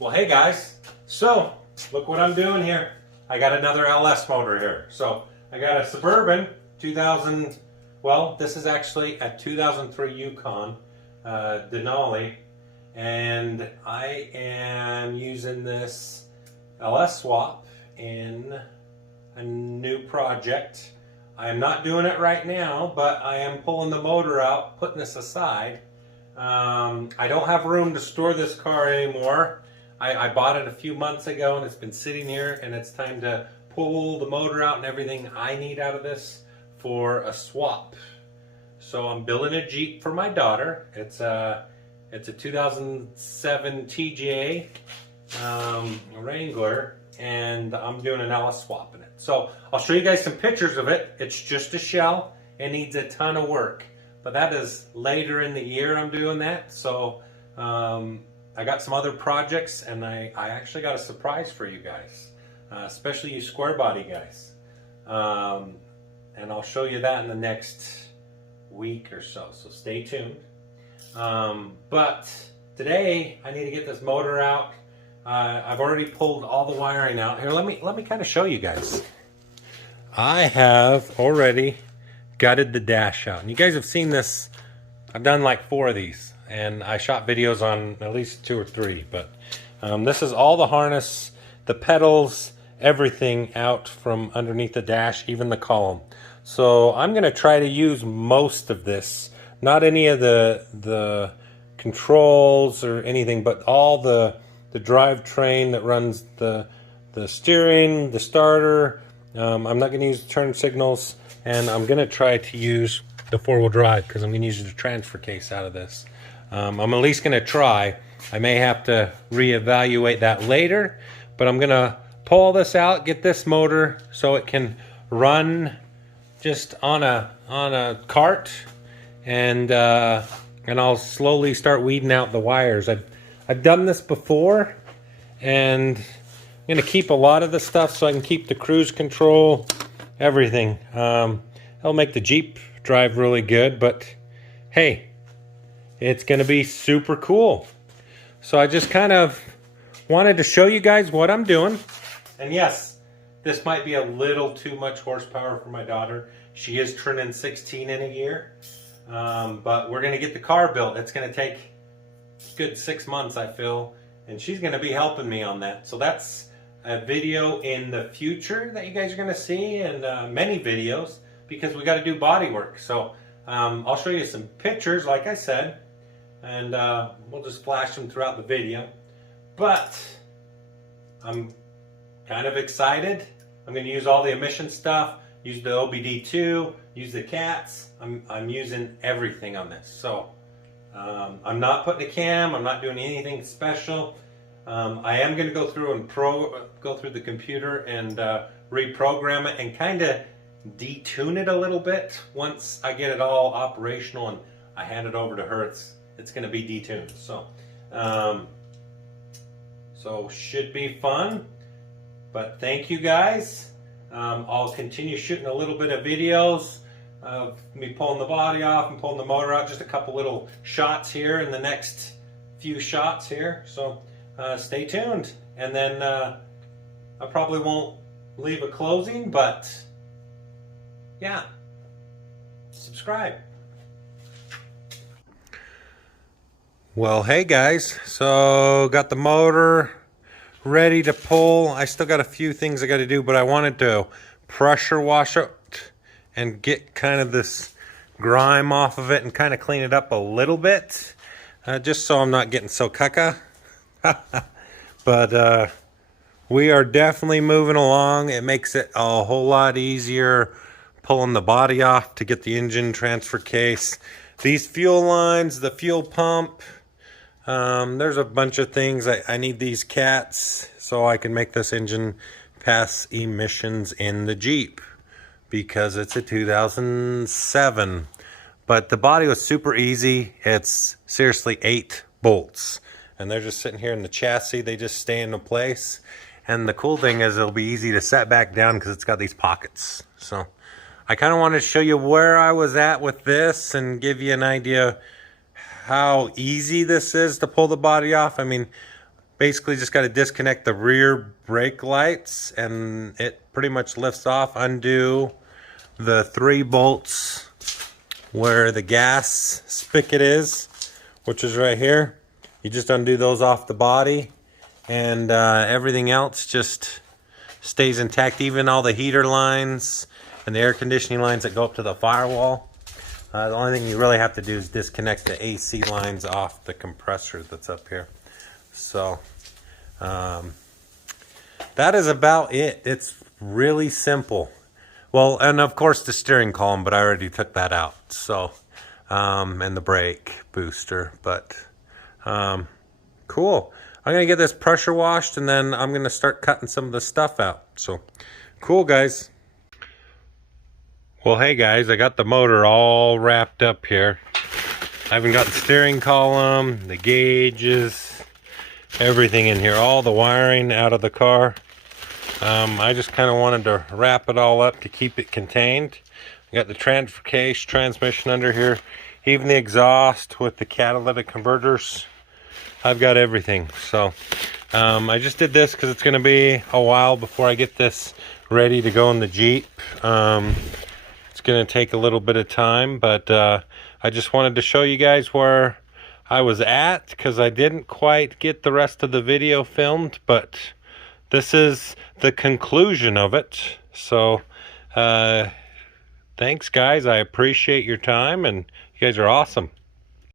Well, hey guys, so look what I'm doing here. I got another LS motor here. So I got a Suburban 2000, well, this is actually a 2003 Yukon Denali, and I am using this LS swap in a new project. I am not doing it right now, but I am pulling the motor out, putting this aside. I don't have room to store this car anymore. I bought it a few months ago and it's been sitting here, and it's time to pull the motor out and everything I need out of this for a swap. So I'm building a Jeep for my daughter. It's a 2007 TJ Wrangler, and I'm doing an LS swap in it. So I'll show you guys some pictures of it. It's just a shell. It needs a ton of work, but that is later in the year I'm doing that. So I got some other projects, and I actually got a surprise for you guys, especially you square body guys. And I'll show you that in the next week or so, so stay tuned. But today I need to get this motor out. I've already pulled all the wiring out. Here, let me kind of show you guys. I have already gutted the dash out, and you guys have seen this. I've done like 4 of these, and I shot videos on at least 2 or 3, but this is all the harness, the pedals, everything out from underneath the dash, even the column. So I'm going to try to use most of this, not any of the controls or anything, but all the drivetrain that runs the steering, the starter. I'm not going to use the turn signals, and I'm going to try to use the 4-wheel drive because I'm going to use the transfer case out of this. I'm at least going to try. I may have to reevaluate that later, but I'm going to pull this out, get this motor so it can run just on a cart, and I'll slowly start weeding out the wires. I've done this before, and I'm going to keep a lot of the stuff so I can keep the cruise control, everything. It'll make the Jeep drive really good, but hey, it's going to be super cool. So I just kind of wanted to show you guys what I'm doing. And yes, this might be a little too much horsepower for my daughter. She is turning 16 in a year, but we're going to get the car built. It's going to take a good 6 months, I feel, and she's going to be helping me on that. So that's a video in the future that you guys are going to see, and many videos, because we got to do body work. So I'll show you some pictures, like I said, and we'll just flash them throughout the video. But I'm kind of excited. I'm going to use all the emission stuff, use the OBD2, use the cats. I'm using everything on this. So I'm not putting a cam. I'm not doing anything special. I am going to go through and go through the computer and reprogram it and kind of detune it a little bit. Once I get it all operational and I hand it over to her, it's going to be detuned. So should be fun. But thank you guys. I'll continue shooting a little bit of videos of me pulling the body off and pulling the motor out. Just a couple little shots here in the next few shots here. So stay tuned. And then I probably won't leave a closing, but yeah, subscribe. Well, hey guys, so got the motor ready to pull. I still got a few things I got to do, but I wanted to pressure wash it and get kind of this grime off of it and kind of clean it up a little bit, just so I'm not getting so caca. But we are definitely moving along. It makes it a whole lot easier pulling the body off to get the engine transfer case, these fuel lines, the fuel pump. There's a bunch of things. I need these cats so I can make this engine pass emissions in the Jeep, because it's a 2007. But the body was super easy. It's seriously 8 bolts, and they're just sitting here in the chassis. They just stay into place. And the cool thing is it'll be easy to set back down because it's got these pockets. So I kind of wanted to show you where I was at with this and give you an idea how easy this is to pull the body off. I mean, basically just got to disconnect the rear brake lights and it pretty much lifts off. Undo the 3 bolts where the gas spigot is, which is right here. You just undo those off the body, and everything else just stays intact, even all the heater lines and the air conditioning lines that go up to the firewall. The only thing you really have to do is disconnect the AC lines off the compressor that's up here. So that is about it. It's really simple. Well, and of course the steering column, but I already took that out. So, and the brake booster, but cool. I'm gonna get this pressure washed and then I'm gonna start cutting some of the stuff out. So, cool guys. Well, hey guys, I got the motor all wrapped up here. I even got the steering column, the gauges, everything in here, all the wiring out of the car. I just kind of wanted to wrap it all up to keep it contained. I got the transfer case, transmission under here, even the exhaust with the catalytic converters. I've got everything. So I just did this because it's going to be a while before I get this ready to go in the Jeep. It's going to take a little bit of time, but I just wanted to show you guys where I was at because I didn't quite get the rest of the video filmed, but this is the conclusion of it. So thanks guys, I appreciate your time and you guys are awesome.